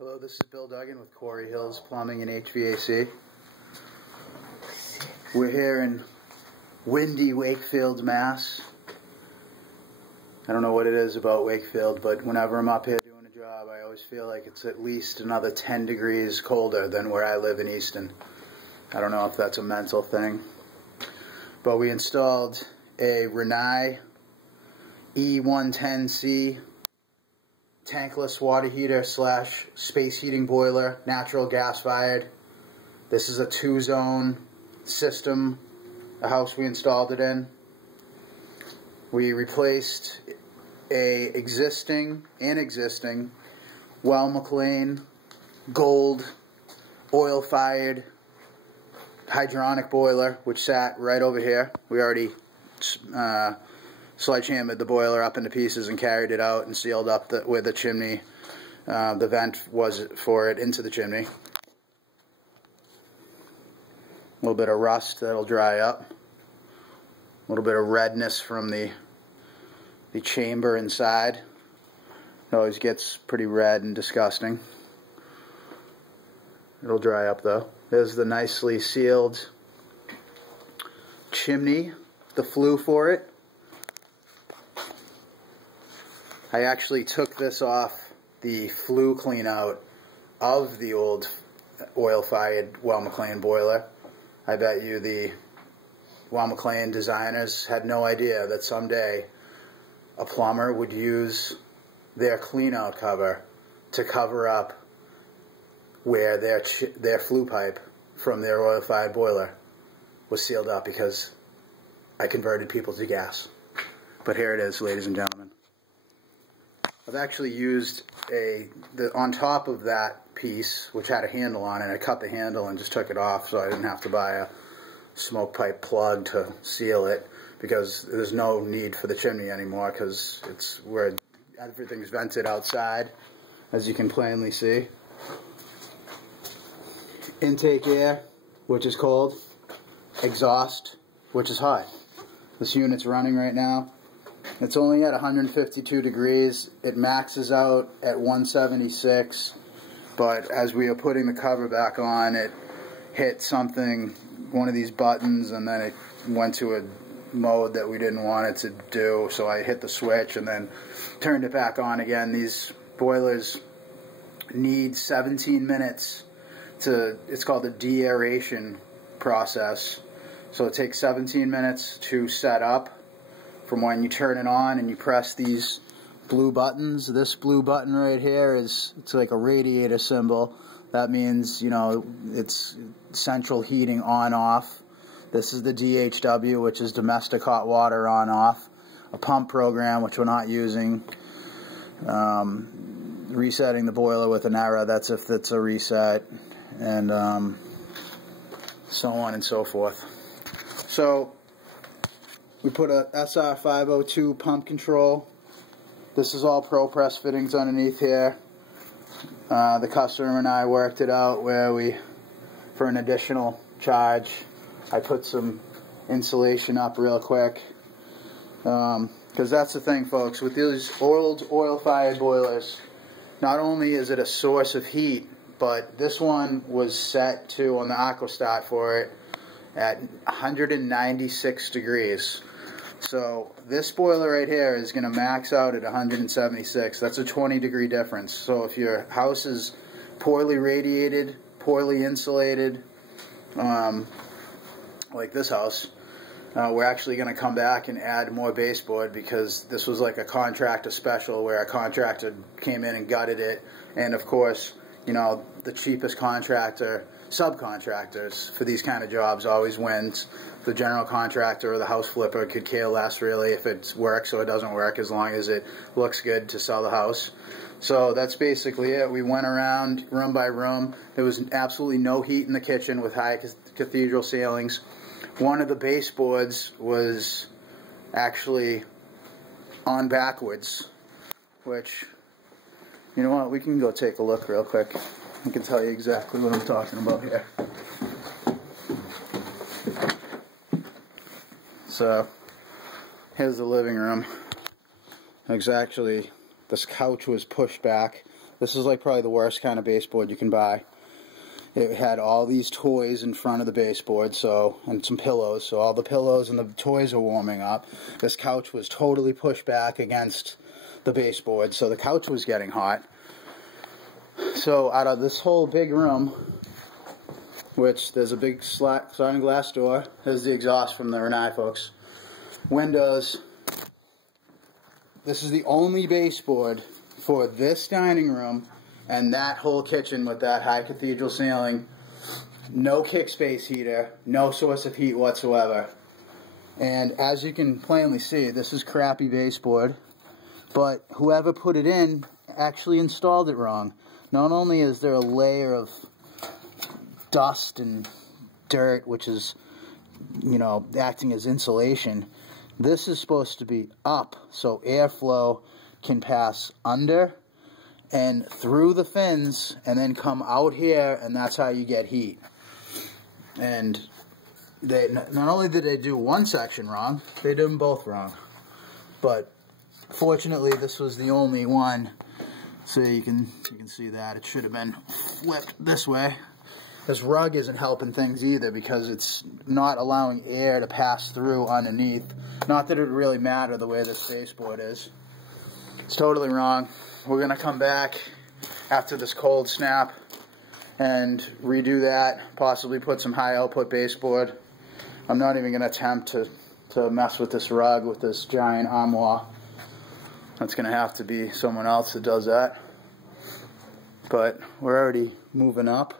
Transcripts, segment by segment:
Hello, this is Bill Duggan with Quarry Hills Plumbing and HVAC. We're here in windy Wakefield, Mass. I don't know what it is about Wakefield, but whenever I'm up here doing a job, I always feel like it's at least another 10 degrees colder than where I live in Easton. I don't know if that's a mental thing. But we installed a Rinnai e110c tankless water heater slash space heating boiler, natural gas fired. This is a 2-zone system, the house we installed it in. We replaced a existing Well-McLean gold oil fired hydronic boiler, which sat right over here. We already sledgehammered the boiler up into pieces and carried it out and sealed up where the chimney, the vent was for it, into the chimney. A little bit of rust that'll dry up. A little bit of redness from the chamber inside. It always gets pretty red and disgusting. It'll dry up though. There's the nicely sealed chimney, the flue for it. I actually took this off the flue clean out of the old oil-fired Well-McLean boiler. I bet you the Well-McLean designers had no idea that someday a plumber would use their clean-out cover to cover up where their flue pipe from their oil-fired boiler was sealed up, because I converted people to gas. But here it is, ladies and gentlemen. I've actually used on top of that piece, which had a handle on it, I cut the handle and just took it off so I didn't have to buy a smoke pipe plug to seal it, because there's no need for the chimney anymore, because it's where everything's vented outside, as you can plainly see. Intake air, which is cold. Exhaust, which is hot. This unit's running right now. It's only at 152 degrees. It maxes out at 176, but as we were putting the cover back on, it hit one of these buttons, and then it went to a mode that we didn't want it to do, so I hit the switch and then turned it back on again. These boilers need 17 minutes it's called a de-aeration process. So it takes 17 minutes to set up from when you turn it on and you press these blue buttons. This blue button right here it's like a radiator symbol. That means, you know, it's central heating on off. This is the DHW, which is domestic hot water on off. A pump program, which we're not using. Resetting the boiler with an error, that's if it's a reset. And so on and so forth. So we put a SR502 pump control. This is all ProPress fittings underneath here. The customer and I worked it out where for an additional charge, I put some insulation up real quick. Because that's the thing, folks, with these old oil-fired boilers, not only is it a source of heat, but this one was set to, on the aquastat for it, at 196 degrees. So this boiler right here is going to max out at 176. That's a 20-degree difference. So if your house is poorly radiated, poorly insulated, like this house, we're actually going to come back and add more baseboard, because this was like a contractor special where a contractor came in and gutted it. And of course, you know, the cheapest subcontractors for these kind of jobs always wins. The general contractor or the house flipper could care less really if it works or it doesn't work, as long as it looks good to sell the house. So that's basically it. We went around room by room. There was absolutely no heat in the kitchen with high cathedral ceilings. One of the baseboards was actually on backwards, which, you know what, we can go take a look real quick. I can tell you exactly what I'm talking about here. So, here's the living room. This couch was pushed back. This is like probably the worst kind of baseboard you can buy. It had all these toys in front of the baseboard, and some pillows, so all the pillows and the toys are warming up. This couch was totally pushed back against the baseboard, so the couch was getting hot. So out of this whole big room, which there's a big sliding glass door, there's the exhaust from the Rinnai folks. Windows. This is the only baseboard for this dining room and that whole kitchen with that high cathedral ceiling. No kick space heater, no source of heat whatsoever. And as you can plainly see, this is crappy baseboard, but whoever put it in actually installed it wrong. Not only is there a layer of dust and dirt, which is, you know, acting as insulation, this is supposed to be up so airflow can pass under and through the fins and then come out here, and that's how you get heat. And they not only did they do one section wrong, they did them both wrong. But fortunately, this was the only one, so you can see that it should have been flipped this way. This rug isn't helping things either because it's not allowing air to pass through underneath. Not that it would really matter the way this baseboard is. It's totally wrong. We're going to come back after this cold snap and redo that, possibly put some high output baseboard. I'm not even going to attempt to mess with this rug with this giant armoire. That's going to have to be someone else that does that. But we're already moving up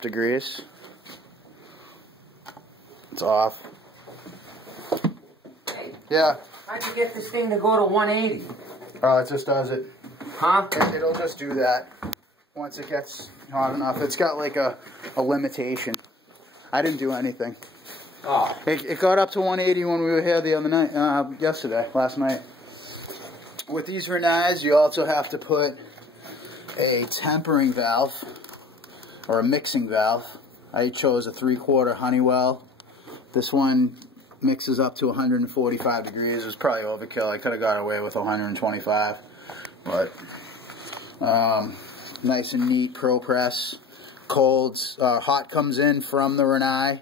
degrees. It's off. Yeah. How'd you get this thing to go to 180? Oh, it just does it. Huh? It'll just do that once it gets hot enough. It's got like a limitation. I didn't do anything. Oh. It got up to 180 when we were here the other night, last night. With these Rinnais, you also have to put a tempering valve or a mixing valve. I chose a 3/4 Honeywell. This one mixes up to 145 degrees. It was probably overkill. I could have got away with 125, but nice and neat pro press. Colds, hot comes in from the Rinnai.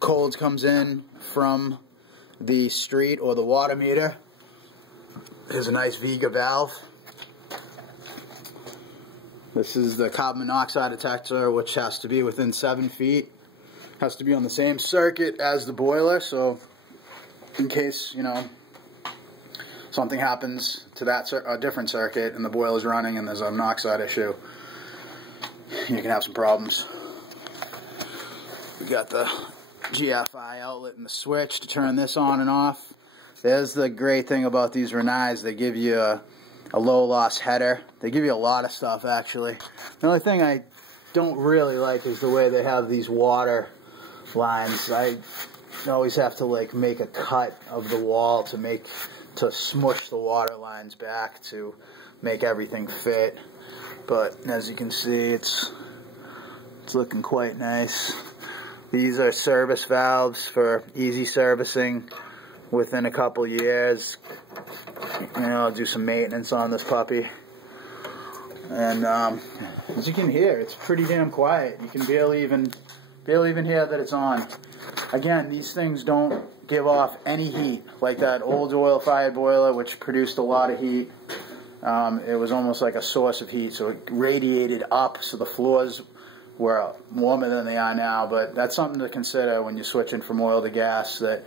Cold comes in from the street or the water meter. Here's a nice Vega valve. This is the carbon monoxide detector, which has to be within 7 feet. Has to be on the same circuit as the boiler, so in case, you know, something happens to that a different circuit and the boiler's running and there's a monoxide issue, you can have some problems. We got the GFI outlet and the switch to turn this on and off. There's the great thing about these Rinnais. They give you a low loss header. They give you a lot of stuff, actually. The only thing I don't really like is the way they have these water lines. I always have to like make a cut of the wall to smush the water lines back to make everything fit. But as you can see, it's looking quite nice. These are service valves for easy servicing within a couple years. You know, I'll do some maintenance on this puppy. And as you can hear, it's pretty damn quiet. You can barely even hear that it's on. Again, these things don't give off any heat like that old oil-fired boiler, which produced a lot of heat. It was almost like a source of heat, so it radiated up, so the floors were warmer than they are now. But that's something to consider when you're switching from oil to gas, that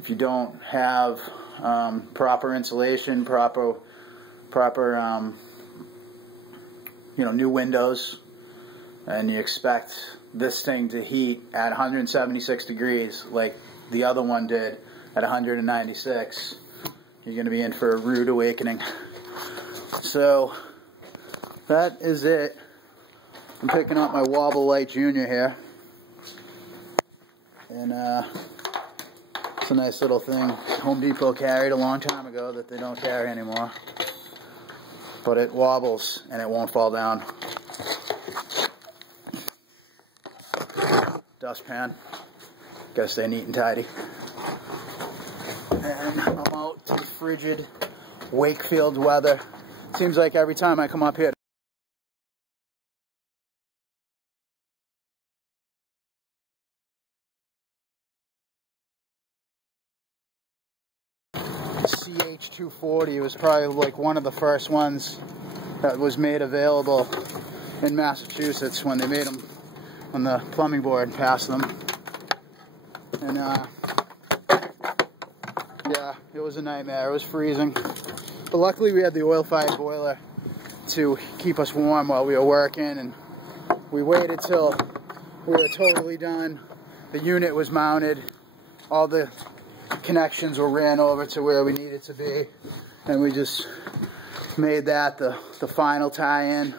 if you don't have proper insulation, proper you know, new windows, and you expect this thing to heat at 176 degrees like the other one did at 196, you're going to be in for a rude awakening. So that is it. I'm picking up my Wobble Light Junior here, and it's a nice little thing Home Depot carried a long time ago that they don't carry anymore, but it wobbles and it won't fall down. Dustpan, gotta stay neat and tidy. And I'm out to the frigid Wakefield weather. Seems like every time I come up here. CH240 was probably like one of the first ones that was made available in Massachusetts when they made them, when the plumbing board passed them. And yeah, it was a nightmare. It was freezing. But luckily we had the oil-fired boiler to keep us warm while we were working, and we waited till we were totally done. The unit was mounted. All the connections were ran over to where we needed to be, and we just made that the final tie-in.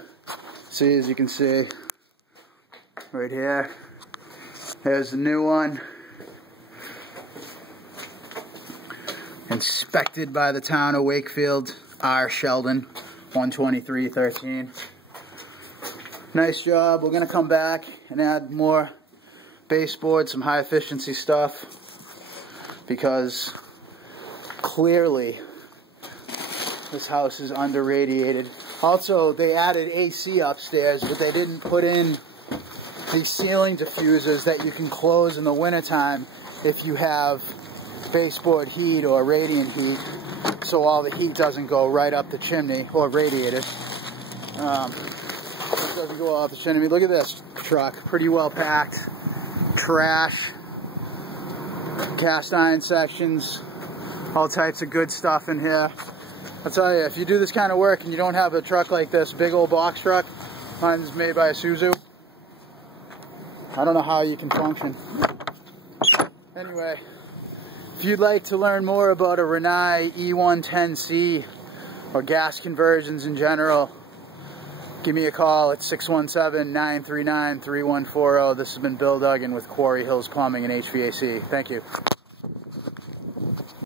See, as you can see right here, there's the new one, inspected by the town of Wakefield, R. Sheldon, 12313. Nice job. We're gonna come back and add more baseboard, some high efficiency stuff, because clearly this house is under radiated. Also, they added AC upstairs, but they didn't put in these ceiling diffusers that you can close in the wintertime if you have baseboard heat or radiant heat, so all the heat doesn't go right up the chimney, or radiated. It doesn't go up the chimney. Look at this truck, pretty well packed. Trash, cast iron sections, all types of good stuff in here. I'll tell you, if you do this kind of work and you don't have a truck like this, big old box truck, mine's made by Isuzu, I don't know how you can function. Anyway, if you'd like to learn more about a Rinnai e110c or gas conversions in general, give me a call at 617-939-3140. This has been Bill Duggan with Quarry Hills Plumbing and HVAC. Thank you.